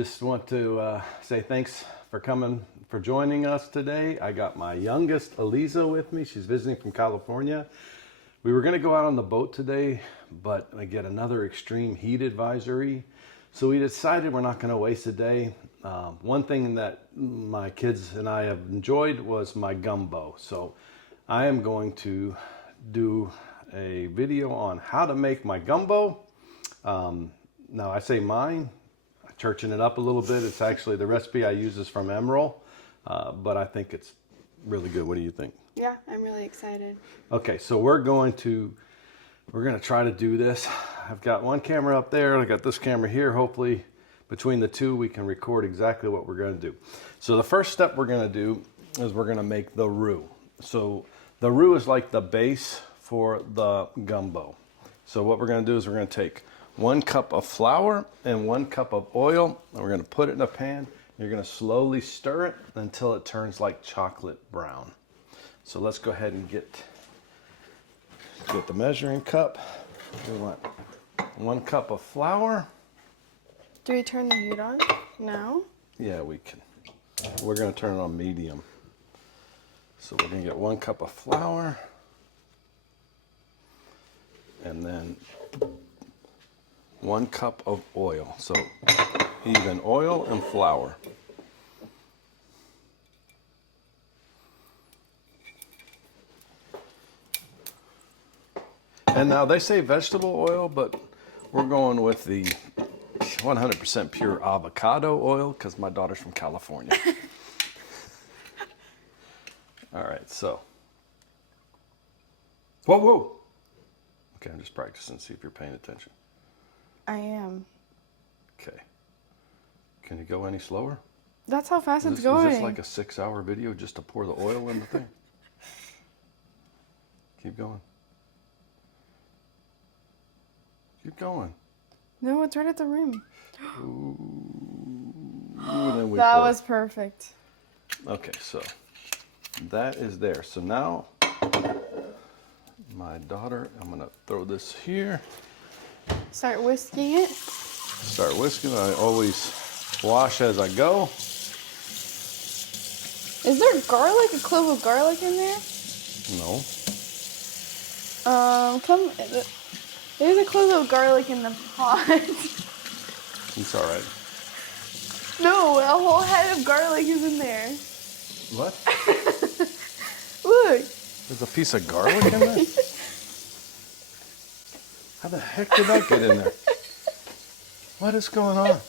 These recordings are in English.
Just want to say thanks for joining us today. I got my youngest, Eliza, with me. She's visiting from California. We were going to go out on the boat today, but I get another extreme heat advisory. So we decided we're not going to waste a day. One thing that my kids and I have enjoyed was my gumbo. So I am going to do a video on how to make my gumbo. Now I say mine, churching it up a little bit. It's actually, the recipe I use is from Emerald, but I think it's really good. What do you think? Yeah, I'm really excited. Okay, so we're going to try to do this. I've got one camera up there, I got this camera here. Hopefully between the two we can record exactly what we're going to do. So the first step we're going to do is we're going to make the roux. So the roux is like the base for the gumbo. So what we're going to do is we're going to take 1 cup of flour and 1 cup of oil, and we're going to put it in a pan. You're going to slowly stir it until it turns like chocolate brown. So let's go ahead and get the measuring cup. We want 1 cup of flour. Do we turn the heat on now? Yeah, we can. We're going to turn it on medium. So we're going to get 1 cup of flour, and then 1 cup of oil. So even oil and flour. And now they say vegetable oil, but we're going with the 100% pure avocado oil because my daughter's from California. All right, so. Whoa. Okay, I'm just practicing, see if you're paying attention. I am. Okay. Can you go any slower? That's how fast it's going. Is this like a 6-hour video just to pour the oil in the thing? Keep going. Keep going. No, it's right at the rim. That was perfect. Okay, so that is there. So now, my daughter, I'm going to throw this here. Start whisking it. Start whisking. I always wash as I go. Is there garlic, a clove of garlic in there? No. There's a clove of garlic in the pot. It's all right. No, a whole head of garlic is in there. What? Look. There's a piece of garlic in there? How the heck did that get in there? What is going on?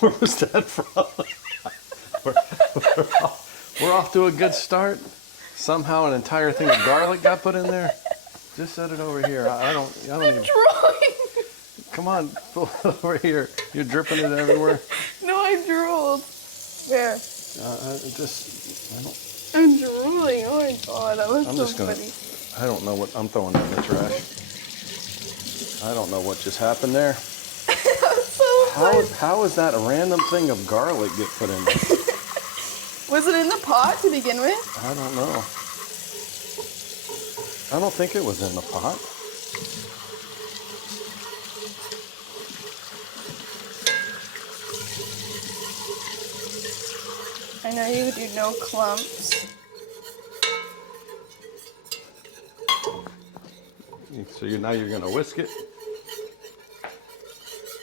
Where was that from? we're off to a good start. Somehow an entire thing of garlic got put in there. Just set it over here. I don't even. Drooling. Come on, pull it over here. You're dripping it everywhere. No, I drooled. There. I'm drooling. Oh my god, that was funny. I don't know what I'm throwing that in the trash. I don't know what just happened there. That was so funny. How is that a random thing of garlic get put in there? Was it in the pot to begin with? I don't know. I don't think it was in the pot. I know you would do no clumps. So now you're going to whisk it.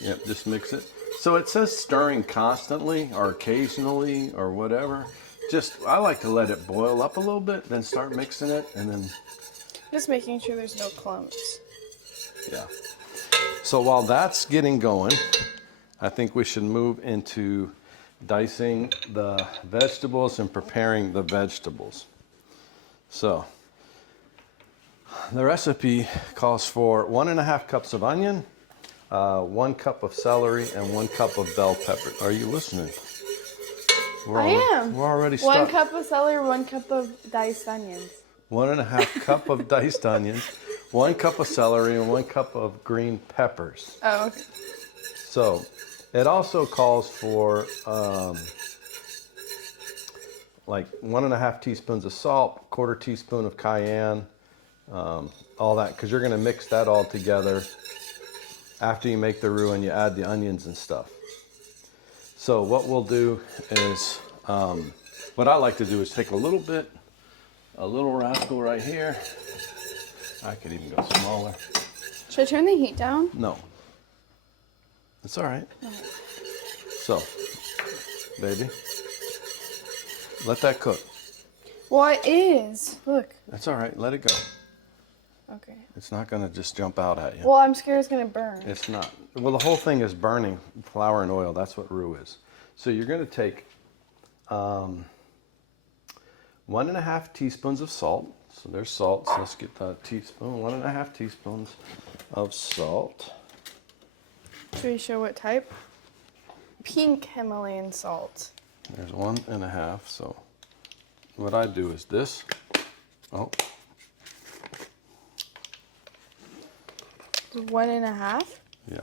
Yep, just mix it. So it says stirring constantly or occasionally or whatever. I like to let it boil up a little bit, then start mixing it, and then... Just making sure there's no clumps. Yeah. So while that's getting going, I think we should move into dicing the vegetables and preparing the vegetables. So the recipe calls for 1.5 cups of onion, 1 cup of celery, and 1 cup of bell pepper. Are you listening? I am. We're already 1 cup of celery, 1 cup of diced onions. 1.5 cup of diced onions, 1 cup of celery, and 1 cup of green peppers. Oh, okay. So it also calls for like 1.5 teaspoons of salt, 1/4 teaspoon of cayenne, all that, because you're going to mix that all together after you make the roux and you add the onions and stuff. So what we'll do is, what I like to do is take a little rascal right here. I could even go smaller. Should I turn the heat down? No. It's all right. So, baby, let that cook. Well, it is. Look. That's all right. Let it go. Okay. It's not going to just jump out at you. Well, I'm scared it's going to burn. It's not. Well, the whole thing is burning flour and oil. That's what roux is. So you're going to take 1.5 teaspoons of salt. So there's salt. So let's get the teaspoon. 1.5 teaspoons of salt. Should we show what type? Pink Himalayan salt. There's 1.5. So what I do is this. Oh. 1.5? Yeah.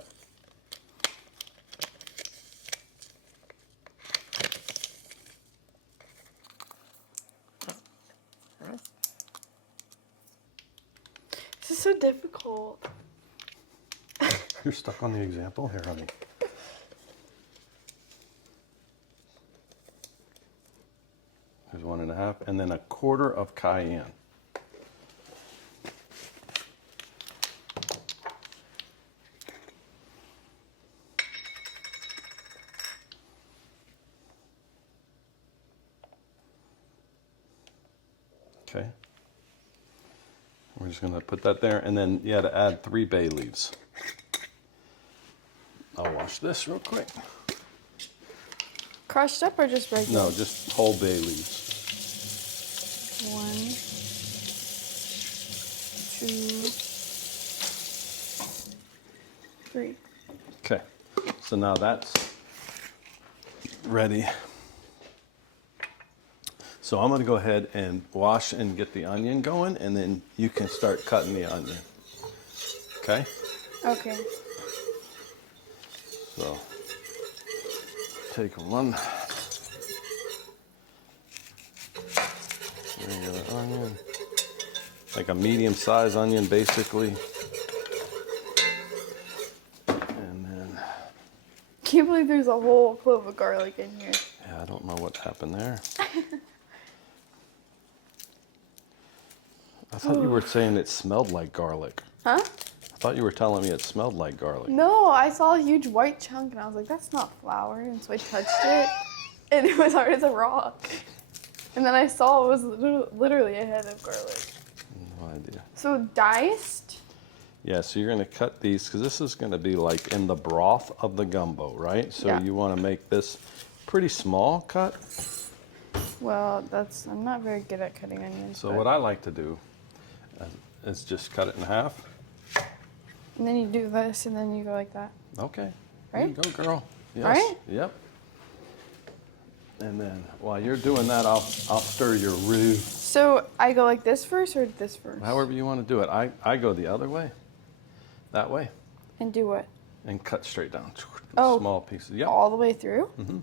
This is so difficult. You're stuck on the example here, honey. There's 1.5, and then 1/4 of cayenne. Okay. We're just gonna put that there, and then you had to add 3 bay leaves. I'll wash this real quick. Crushed up or just regular? No, just whole bay leaves. 1, 2, 3. Okay, so now that's ready. So I'm gonna go ahead and wash and get the onion going, and then you can start cutting the onion. Okay? Okay. So take one regular onion, like a medium-sized onion basically. And then, Can't believe there's a whole clove of garlic in here. yeah, I don't know what happened there. I thought you were saying it smelled like garlic. Huh? I thought you were telling me it smelled like garlic. No, I saw a huge white chunk and I was like, that's not flour. And so I touched it and it was hard as a rock. And then I saw it was literally a head of garlic. No idea. So diced? Yeah, so you're going to cut these because this is going to be like in the broth of the gumbo, right? So Yeah. you want to make this pretty small cut. Well, I'm not very good at cutting onions. So but- what I like to do is just cut it in half. And then you do this and then you go like that. Okay. Right? You go, girl. Yes. Right? Yep. And then while you're doing that, I'll stir your roux. So I go like this first or this first? However you want to do it. I go the other way. That way. And do what? And cut straight down. Oh. Small pieces. Yep. All the way through? Mm-hmm.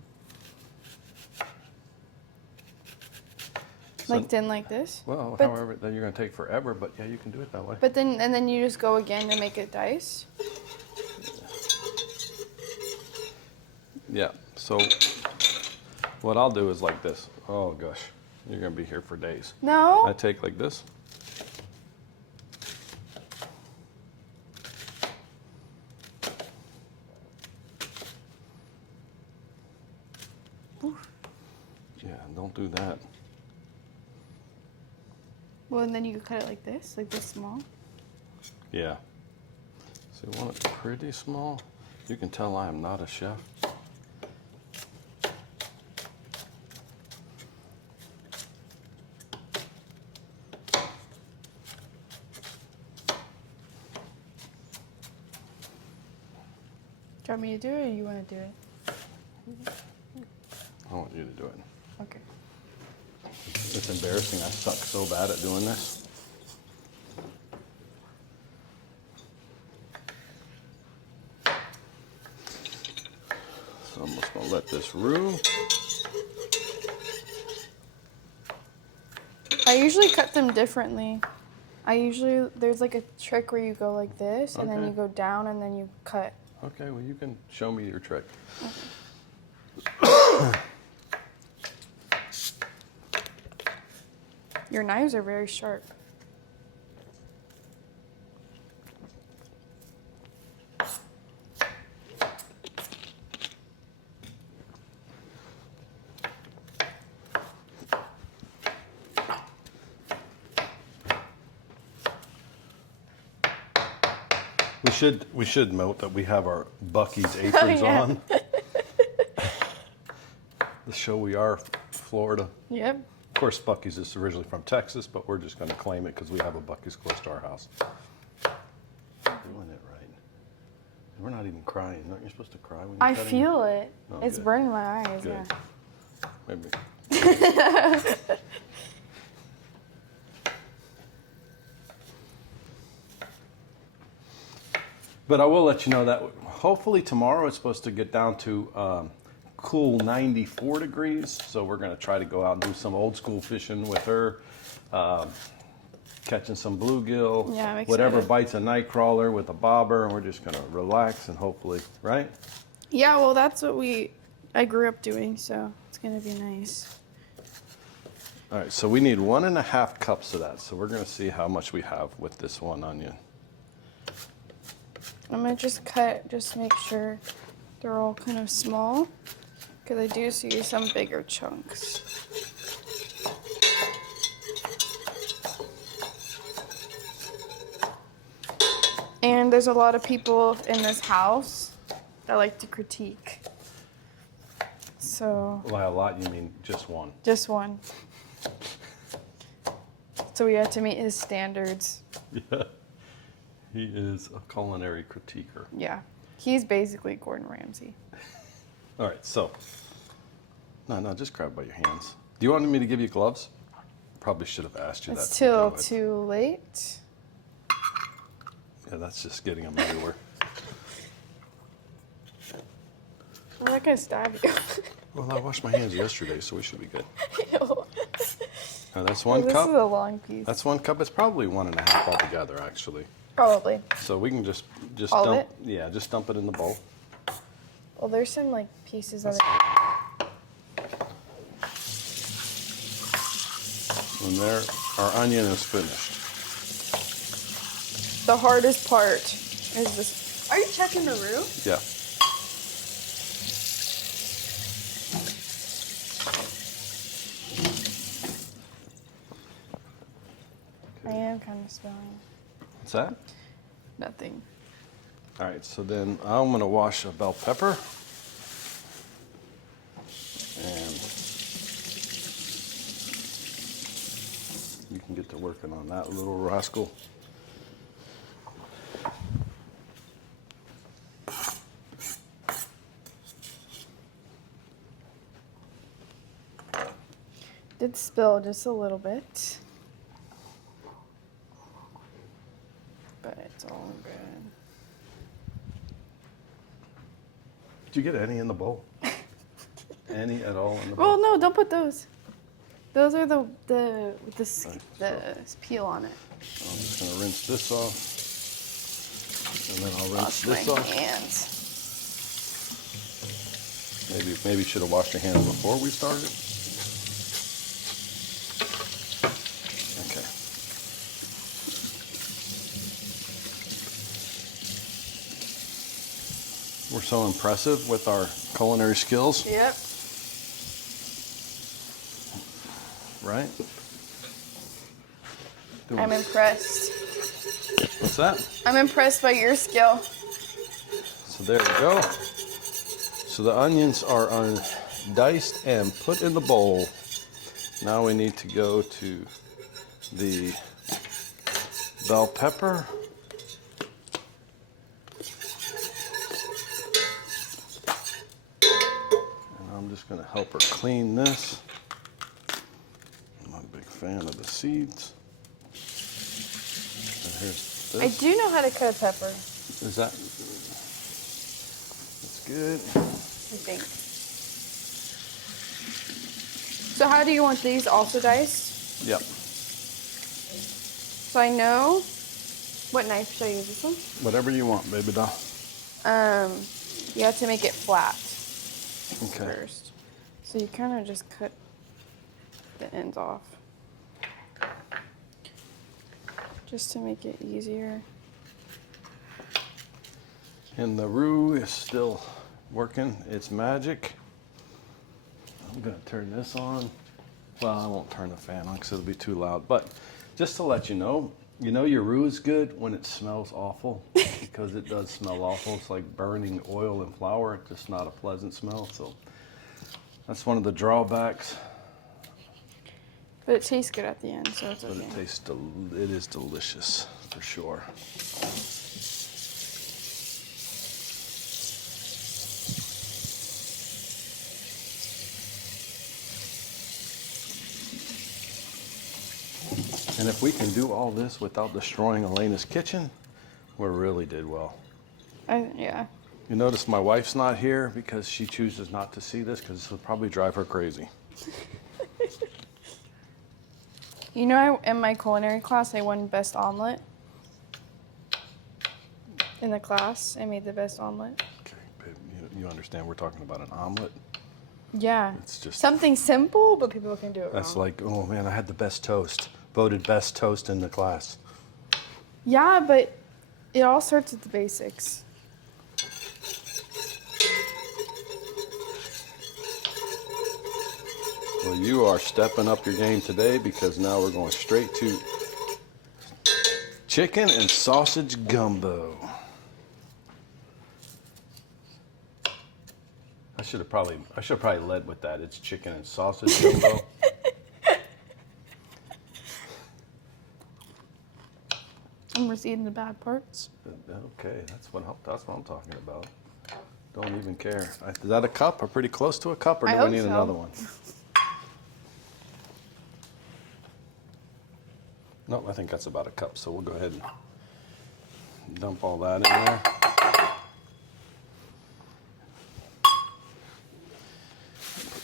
Like thin like this? Well, But- however, then you're going to take forever, but yeah, you can do it that way. But then you just go again to make it diced? Yeah, so what I'll do is like this. Oh gosh, you're going to be here for days. No? I take like this. Yeah, don't do that. Well, and then you cut it like this small? Yeah. So you want it pretty small. You can tell I am not a chef. Do you want me to do it or you want to do it? I want you to do it. Okay. It's embarrassing. I suck so bad at doing this. So I'm just going to let this roux. I usually cut them differently. There's like a trick where you go like this and then Okay. you go down and then you cut. Okay, well, you can show me your trick. Okay. Your knives are very sharp. We should note that we have our Buc-ee's aprons Yeah. on. The show we are Florida. Yep. Of course, Buc-ee's is originally from Texas, but we're just going to claim it because we have a Buc-ee's close to our house. Doing it right. We're not even crying. Aren't you supposed to cry when you're I cutting? feel it. Oh, It's good. burning my eyes. Good. Yeah. Maybe. But I will let you know that hopefully tomorrow it's supposed to get down to cool 94 degrees. So we're going to try to go out and do some old school fishing with her, catching some bluegill, Yeah, I'm whatever excited. bites a night crawler with a bobber, and we're just going to relax and hopefully, right? Yeah, well, that's what I grew up doing, so it's gonna be nice. All right, so we need 1.5 cups of that. So we're going to see how much we have with this one onion. I'm gonna just make sure they're all kind of small, because I do see some bigger chunks. And there's a lot of people in this house that like to critique. So, By a lot, you mean just one. just one. So we have to meet his standards. Yeah. He is a culinary critiquer. Yeah. He's basically Gordon Ramsay. All right, so. No, just grab by your hands. Do you want me to give you gloves? Probably should have asked you It's that. still to begin with. too late. Yeah, that's just getting them everywhere. I'm not gonna stab you. Well, I washed my hands yesterday, so we should be good. Ew. Now, that's Well, one this cup. is a long piece. That's 1 cup. It's probably 1.5 altogether, actually. Probably. So we can just All of dump. it? Yeah, just dump it in the bowl. Well, there's some like pieces of it. And there, our onion is finished. The hardest part is this. Are you checking the roux? Yeah. I am kind of smelling What's that? nothing. All right, so then I'm gonna wash a bell pepper. And you can get to working on that little rascal. Did spill just a little bit. But it's all good. Did you get any in the bowl? Any at all in the bowl? Well, no, don't put those. Those are the peel on it. I'm just gonna rinse this off. And then I'll rinse Wash my this off. hands. Maybe you should have washed your hands before we started. Okay. We're so impressive with our culinary skills, Yep. right? I'm impressed. What's that? I'm impressed by your skill. So there we go. So the onions are diced and put in the bowl. Now we need to go to the bell pepper. And I'm just going to help her clean this. I'm not a big fan of the seeds. And here's this. I do know how to cut a pepper, Is that? That's good. I think. So how do you want these also diced? Yep. So I know, what knife should I use, this one? Whatever you want, baby doll. You have to make it flat. first. So you kind of just cut the ends off. Just to make it easier. And the roux is still working its magic. I'm gonna turn this on. Well, I won't turn the fan on because it'll be too loud. But just to let you know your roux is good when it smells awful, because it does smell awful. It's like burning oil and flour. It's just not a pleasant smell. So that's one of the drawbacks. But it tastes good at the end, so it's But okay. it is delicious for sure. And if we can do all this without destroying Elena's kitchen, we really did well. Yeah. You notice my wife's not here because she chooses not to see this because this will probably drive her crazy. You know, in my culinary class, I won best omelet. In the class, I made the best omelet. Okay, babe, you understand we're talking about an omelet? Yeah. It's just something simple, but people can do it that's wrong. like, oh man, I had the best toast. Voted best toast in the class. Yeah, but it all starts with the basics. Well, you are stepping up your game today because now we're going straight to chicken and sausage gumbo. I should have probably led with that. It's chicken and sausage gumbo. I'm just eating the bad parts. Okay, that's what I'm talking about. Don't even care. Is that a cup or pretty close to a cup, or do I we hope need so. another one? No, I think that's about a cup. So we'll go ahead and dump all that in there.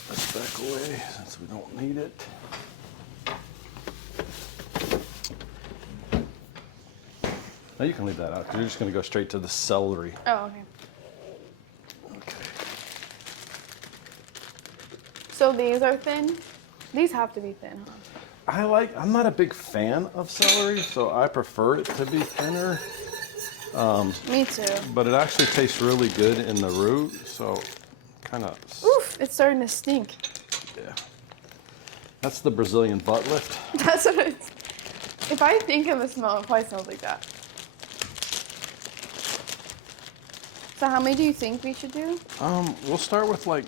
Put this back away since we don't need it. Now you can leave that out because you're just going to go straight to the celery. Oh, okay. Okay. So these are thin? These have to be thin, huh? I'm not a big fan of celery, so I prefer it to be thinner. Me too. But it actually tastes really good in the roux, so kind of. Oof, it's starting to stink. Yeah. That's the Brazilian butt lift. That's what it's. If I think of a smell, it probably smells like that. So how many do you think we should do? We'll start with like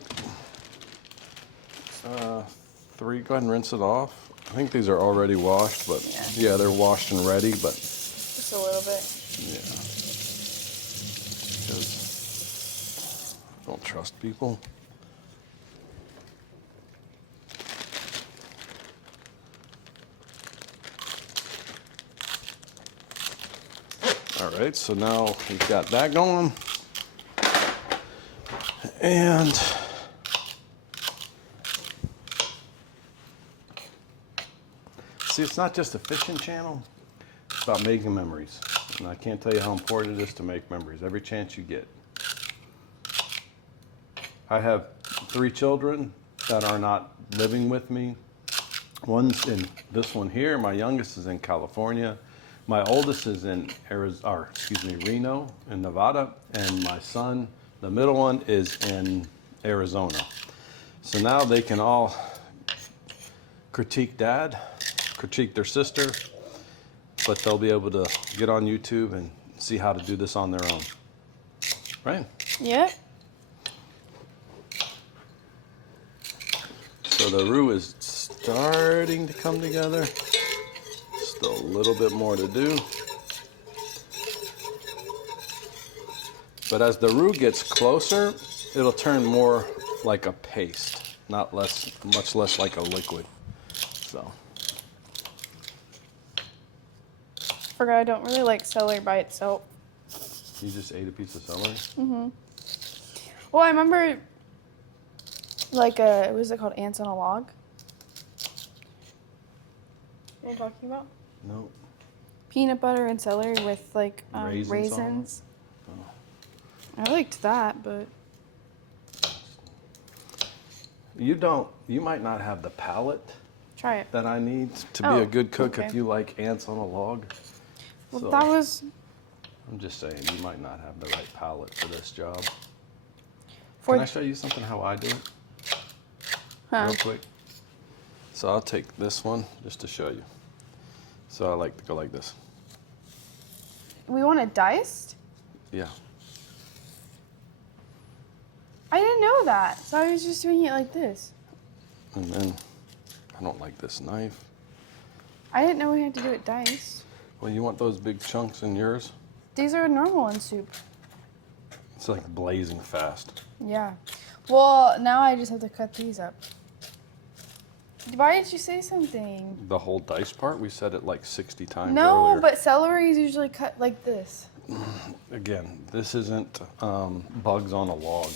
3. Go ahead and rinse it off. I think these are already washed, but yeah, they're washed and ready, but Just a little bit. yeah. Because I don't trust people. All right, so now we've got that going. And see, it's not just a fishing channel, it's about making memories. And I can't tell you how important it is to make memories every chance you get. I have 3 children that are not living with me. One's in this one here, my youngest is in California. My oldest is in Reno in Nevada, and my son, the middle one, is in Arizona. So now they can all critique dad, critique their sister, but they'll be able to get on YouTube and see how to do this on their own. Right? Yeah. So the roux is starting to come together. Still a little bit more to do. But as the roux gets closer, it'll turn more like a paste, much less like a liquid. So. Forgot I don't really like celery by itself. You just ate a piece of celery? Mm-hmm. Well, I remember, like, what is it called? Ants on a Log? What are you talking about? No. Peanut butter and celery with, like, Raisins on I liked that, but... You might not have the palate Try it. that I need to be Oh, a good cook okay. if you like ants on a log. Well, So, that was I'm just saying, you might not have the right palate for this job. for. Can I show you something how I do it? Huh. Real quick. So I'll take this one just to show you. So I like to go like this. We want it diced? Yeah. I didn't know that. So I was just doing it like this. And then I don't like this knife. I didn't know we had to do it diced. Well, you want those big chunks in yours? These are normal in soup. It's like blazing fast. Yeah. Well, now I just have to cut these up. Why did you say something? The whole dice part, we said it like 60 times No, earlier. but celery is usually cut like this. Again, this isn't bugs on a log.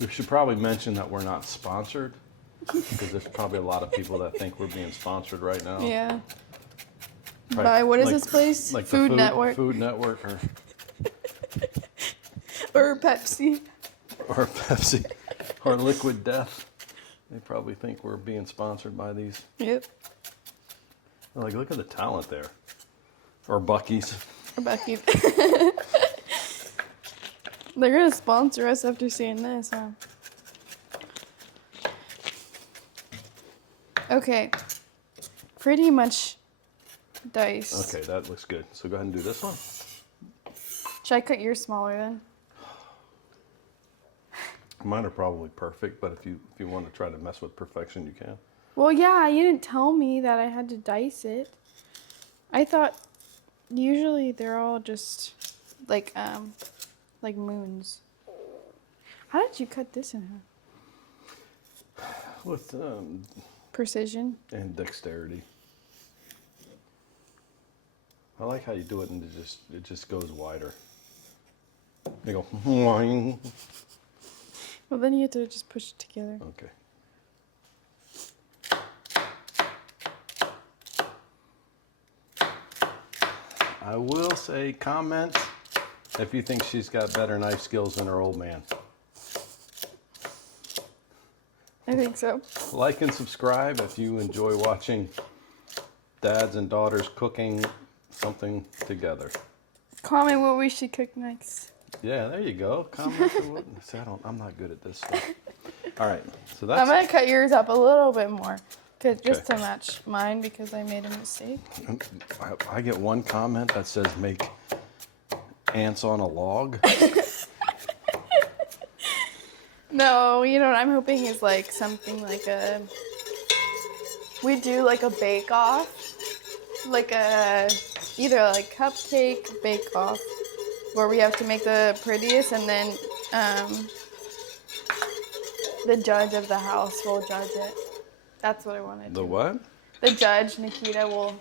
We should probably mention that we're not sponsored, because there's probably a lot of people that think we're being sponsored right now. Yeah. Right. By what is Like- this place? Like the Food Network Food Network or Pepsi. or Pepsi or Liquid Death. They probably think we're being sponsored by these. Yep. They're like, look at the talent there. Or Buc-ee's. Or Becky. They're gonna sponsor us after seeing this, huh? Okay. Pretty much diced. Okay, that looks good. So go ahead and do this one. Should I cut yours smaller then? Mine are probably perfect, but if you want to try to mess with perfection, you can. Well, yeah, you didn't tell me that I had to dice it. I thought usually they're all just like moons. How did you cut this in half? With Precision. and dexterity. I like how you do it and it just goes wider. You go whang. Well, then you have to just push it together. Okay. I will say comment if you think she's got better knife skills than her old man. I think so. Like and subscribe if you enjoy watching dads and daughters cooking something together. Comment what we should cook next. Yeah, there you go. Comment. See, I'm not good at this stuff. All right, so that's. I'm gonna cut yours up a little bit more, just Okay. to match mine because I made a mistake. I get one comment that says make ants on a log. No, you know what I'm hoping is like something like we do like a bake off, like either like cupcake bake off, where we have to make the prettiest and then the judge of the house will judge it. That's what I wanted. The what? The judge, Nikita, will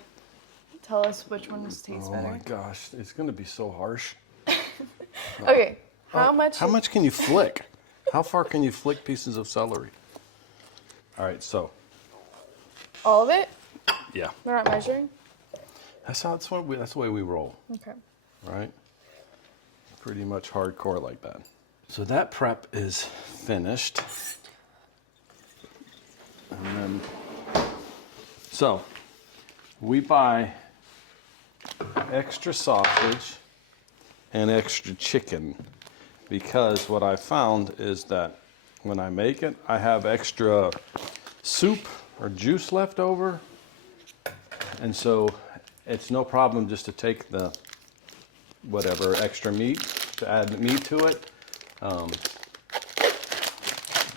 tell us which ones taste Oh better. my gosh, it's gonna be so harsh. Okay, how much? How much can you flick? How far can you flick pieces of celery? All right, so All of it? yeah, We're not measuring? that's the way we roll, Okay. right? Pretty much hardcore like that. So that prep is finished. And then, so we buy extra sausage and extra chicken because what I found is that when I make it, I have extra soup or juice left over. And so it's no problem just to take the whatever extra meat, to add meat to it.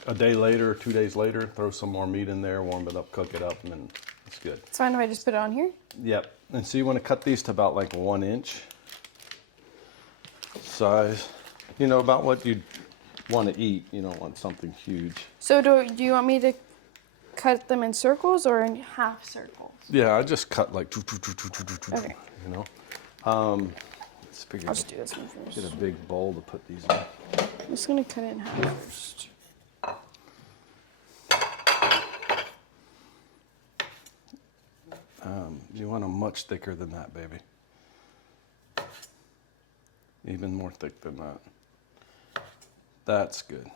A day later, 2 days later, throw some more meat in there, warm it up, cook it up, and then it's good. It's fine if I just put it on here? Yep. And so you want to cut these to about like 1 inch size. You know, about what you want to eat. You don't want something huge. So do you want me to cut them in circles or in half circles? Yeah, I just cut like, Okay. you know. Let's figure I'll just do this one first. get a big bowl to put these in. I'm just gonna cut it in half first. You want them much thicker than that, baby. Even more thick than that. That's good.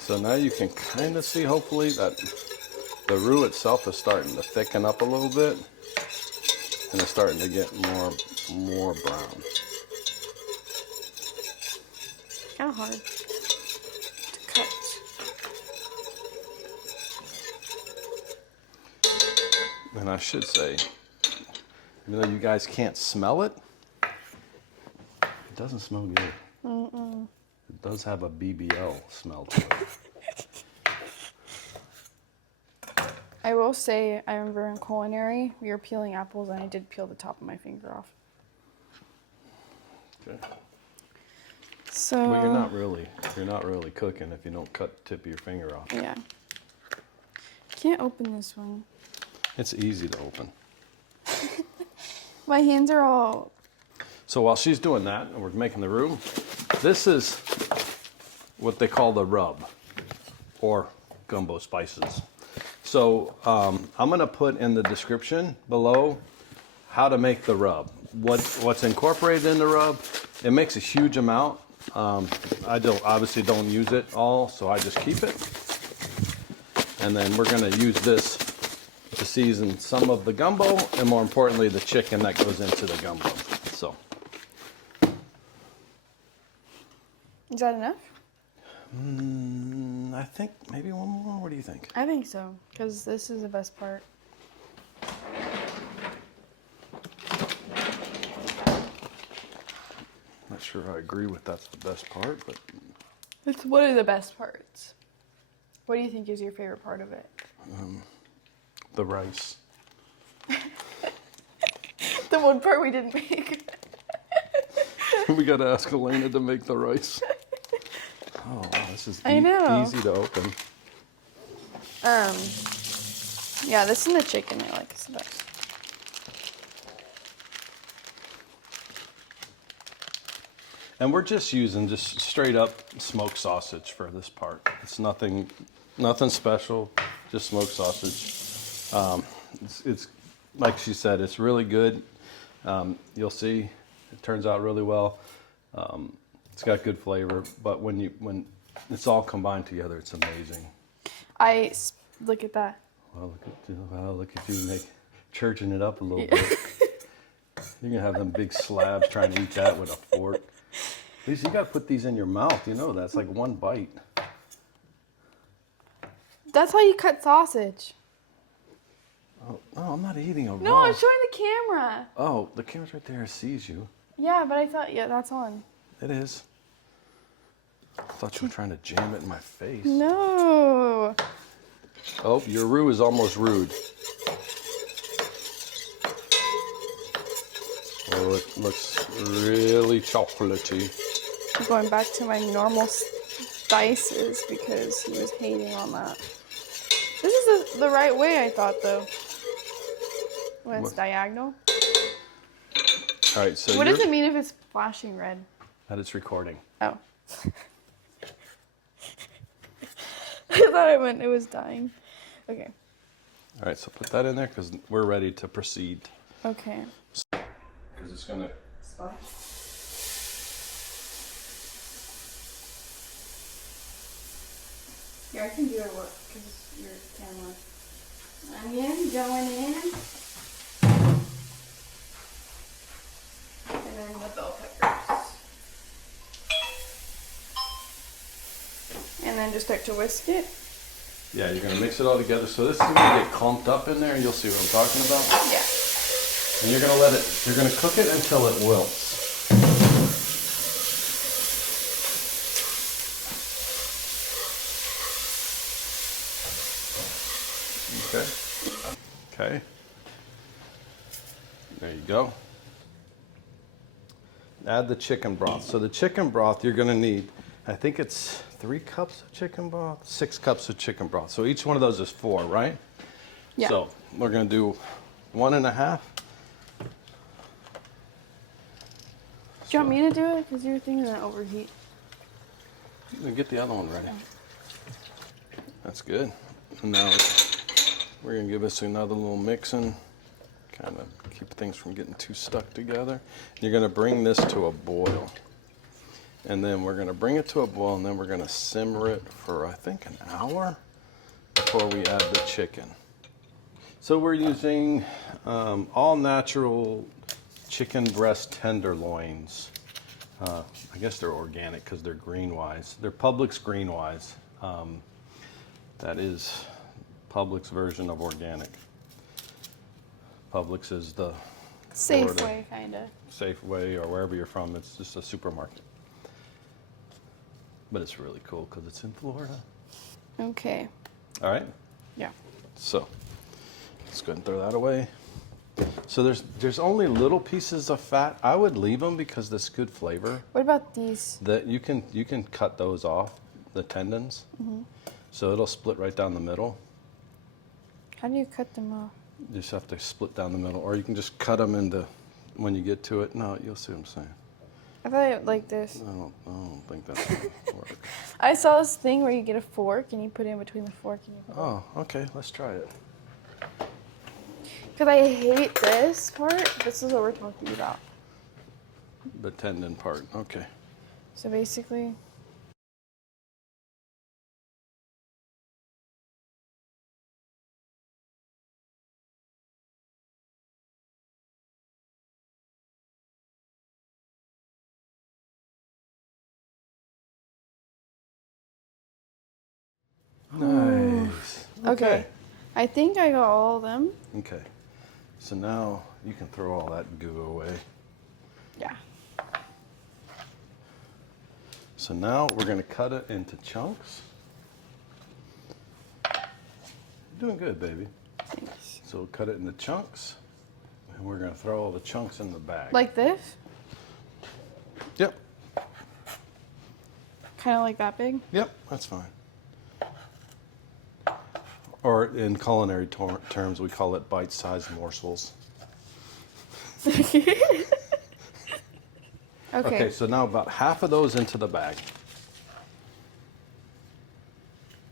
So now you can kind of see, hopefully, that the roux itself is starting to thicken up a little bit, and it's starting to get more brown. Kind of hard to cut. And I should say, even though you guys can't smell it, it doesn't smell good. Mm-mm. It does have a BBL smell to it. I will say, I remember in culinary, we were peeling apples, and I did peel the top of my finger off. Okay. So. Well, you're not really cooking if you don't cut the tip of your finger off. Yeah. Can't open this one. It's easy to open. My hands are all. So while she's doing that, and we're making the roux, this is what they call the rub, or gumbo spices. So I'm going to put in the description below how to make the rub. What's incorporated in the rub. It makes a huge amount. I obviously don't use it all, so I just keep it. And then we're going to use this to season some of the gumbo, and more importantly, the chicken that goes into the gumbo. So. Is that enough? I think maybe one more. What do you think? I think so, because this is the best part. Not sure I agree with that's the best part, but It's one of the best parts. What do you think is your favorite part of it? the rice. The one part we didn't make. We got to ask Elena to make the rice. Oh, wow, this is I know. easy to open. Yeah, this and the chicken I like is the best. And we're just using just straight up smoked sausage for this part. It's nothing special, just smoked sausage. It's like she said, it's really good. You'll see, it turns out really well. It's got good flavor, but when it's all combined together, it's amazing. Look at that. Well, look at you churching it up a little bit. You're gonna have them big slabs trying to eat that with a fork. Lisa, you gotta put these in your mouth. You know that's like one bite. That's how you cut sausage. Oh, I'm not eating a No, raw. I'm showing the camera. Oh, the camera's right there. It sees you. Yeah, but I thought, that's on. It is. I thought you were trying to jam it in my face. No. Oh, your roux is almost rude. Oh, it looks really chocolatey. I'm going back to my normal dices because he was hating on that. This is the right way, I thought, though. When it's diagonal. All right, so What does it mean if it's flashing red? that it's recording. Oh. I thought it meant it was dying. Okay. All right, so put that in there because we're ready to proceed. Okay. Because it's gonna. Splash. Here, I can do it because your camera. Onion going in. And then the bell peppers. And then just start to whisk it. Yeah, you're gonna mix it all together. So this is gonna get clumped up in there, and you'll see what I'm talking about. Yeah. And you're gonna cook it until it wilts. Okay. Okay. There you go. Add the chicken broth. So the chicken broth you're gonna need, I think it's 3 cups of chicken broth, 6 cups of chicken broth. So each one of those is 4, right? Yeah. So we're gonna do 1.5. Do you want me to do it? Because your thing is gonna overheat. Get the other one ready. That's good. And now we're gonna give this another little mixing. kind of keep things from getting too stuck together. You're going to bring this to a boil. And then we're going to bring it to a boil, and then we're going to simmer it for, I think, an hour before we add the chicken. So we're using all natural chicken breast tenderloins. I guess they're organic because they're Greenwise. They're Publix Greenwise. That is Publix version of organic. Publix is the Safeway, kind of. Safeway, or wherever you're from. It's just a supermarket. But it's really cool because it's in Florida. Okay. All right. Yeah. So let's go ahead and throw that away. So there's only little pieces of fat. I would leave them because that's good flavor. What about these? That you can cut those off, the tendons. Mm-hmm. So it'll split right down the middle. How do you cut them off? You just have to split down the middle, or you can just cut them into when you get to it. No, you'll see what I'm saying. I thought it like this. I don't think that's gonna work. I saw this thing where you get a fork and you put it in between the fork and you. Oh, okay. Let's try it. Because I hate this part. This is what we're talking about. The tendon part. Okay. So basically. Nice. Okay. I think I got all of them. Okay. So now you can throw all that goo away. Yeah. So now we're going to cut it into chunks. You're doing good, baby. Thanks. So we'll cut it into chunks, and we're going to throw all the chunks in the bag. Like this? Yep. Kind of like that big? Yep, that's fine. Or in culinary terms, we call it bite-sized morsels. Okay, so now about half of those into the bag.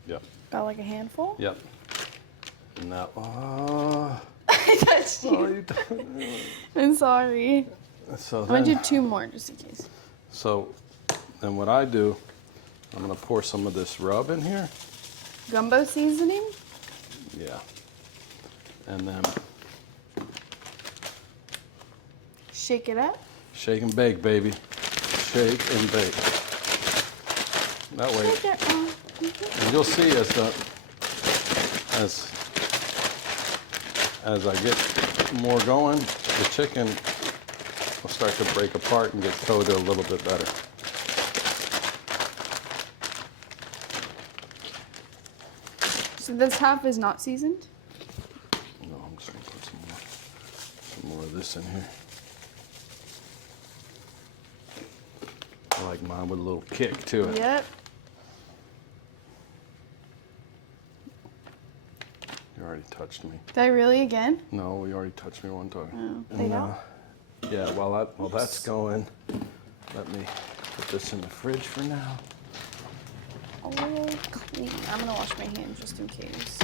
Yep. Got like a handful? Yep. Now, I touched you. you don't. I'm sorry. So I'm going to then, do 2 more just in case. so then what I do, I'm going to pour some of this rub in here. Gumbo seasoning? Yeah. And then Shake it up. shake and bake, baby. Shake and bake. That way, Shake it up. and you'll see as I get more going, the chicken will start to break apart and get coated a little bit better. So this half is not seasoned? No, I'm just gonna put some more of this in here. I like mine with a little kick to it. Yep. You already touched me. Did I really again? No, you already touched me one time. Oh, they don't? Yeah, while that's going, let me put this in the fridge for now. Oh, clean. I'm going to wash my hands just in case.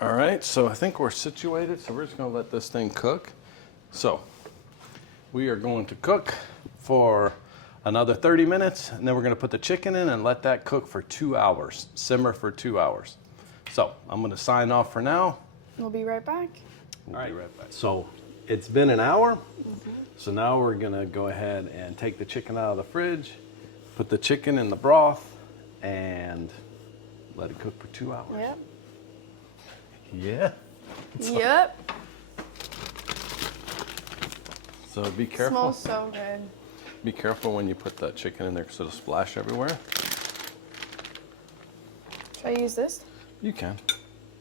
All right, so I think we're situated, so we're just gonna let this thing cook. So we are going to cook for another 30 minutes, and then we're gonna put the chicken in and let that cook for 2 hours, simmer for 2 hours. So I'm gonna sign off for now. We'll be right back. We'll be right back. So it's been an hour, so now we're gonna go ahead and take the chicken out of the fridge, put the chicken in the broth, and let it cook for 2 hours. Yep. Yeah. Yep. So be careful. Smells so good. Be careful when you put that chicken in there because it'll splash everywhere. Should I use this? You can.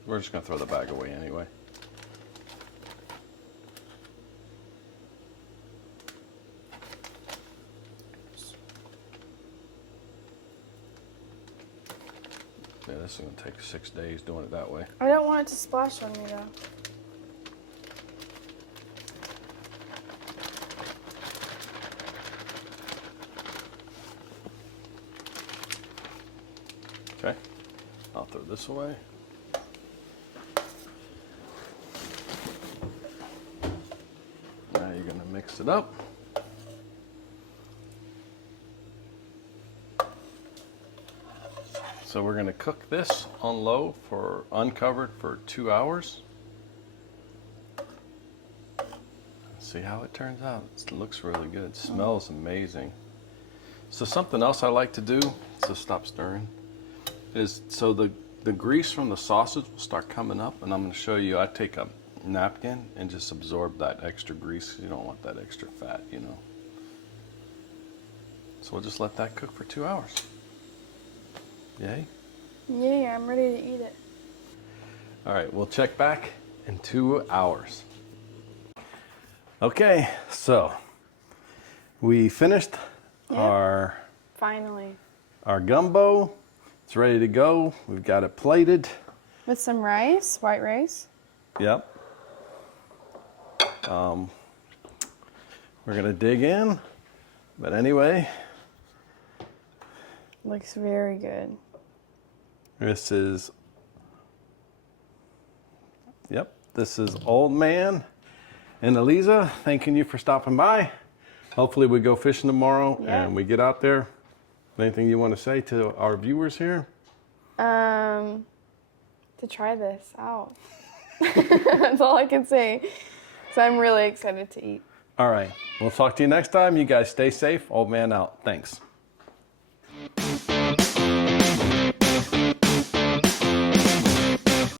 We're just gonna throw the bag away anyway. Yeah, this is gonna take 6 days doing it that way. I don't want it to splash on me though. Okay. I'll throw this away. gonna mix it up. So we're gonna cook this on low for uncovered for 2 hours. See how it turns out. It looks really good. It smells amazing. So something else I like to do, so stop stirring, is so the grease from the sausage will start coming up, and I'm going to show you. I take a napkin and just absorb that extra grease. You don't want that extra fat, you know. So we'll just let that cook for 2 hours. Yay? Yeah, I'm ready to eat it. All right, we'll check back in 2 hours. Okay, so we finished our Finally. our gumbo. It's ready to go. We've got it plated. With some rice, white rice. Yep. We're gonna dig in, but anyway, Looks very good. this is Old Man and Eliza thanking you for stopping by. Hopefully we go fishing tomorrow and we get out there. Anything you want to say to our viewers here? To try this out. That's all I can say. So I'm really excited to eat. All right. We'll talk to you next time. You guys stay safe. Old Man out. Thanks.